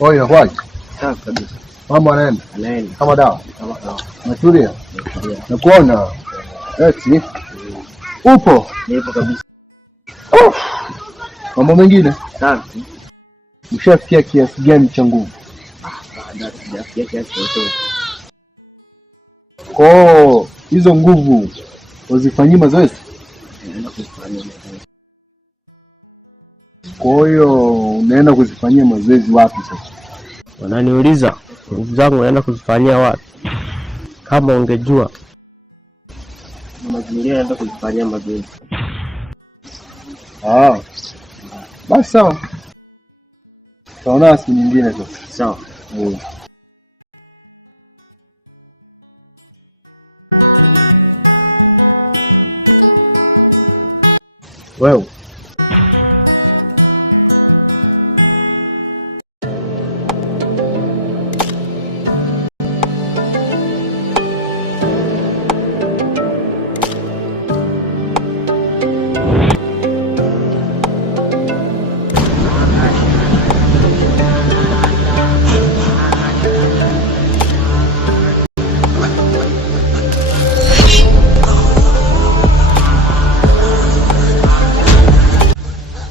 Oi, inakuwaje? Safi kabisa. Mambo yanaenda? Anaenda. Kama dawa? Kama dawa. Natulia? Nakuona. Eti. Upo? Nipo kabisa. Mambo mengine? Safi. Ushafikia kiasi gani cha nguvu? Baada sijafikia kiasi chochote. Oh, hizo nguvu uzifanyie mazoezi? Naenda kufanya mazoezi. Kwa hiyo unaenda kuzifanyia mazoezi wapi sasa? Wananiuliza nguvu zangu naenda kuzifanyia wapi? Kama ungejua. Mazingira naenda kuzifanyia mazoezi. Basi sawa. Tutaona siku nyingine sasa. Sawa. Wewe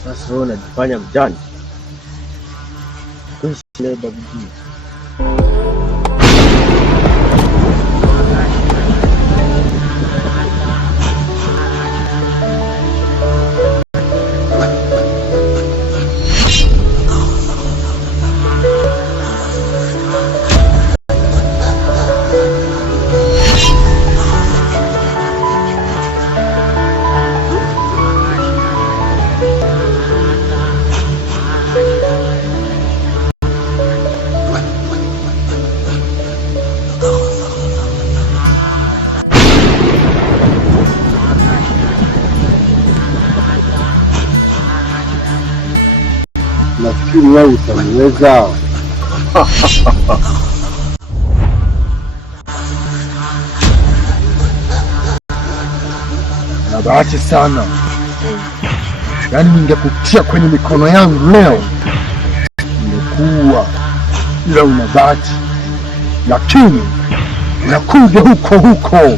sasa unajifanya mjani. Kushile babu. nafikiri wewe utaniweza. Na bahati sana. Yaani ningekutia kwenye mikono yangu leo ningekuwa, ila una bahati. Lakini nakuja huko.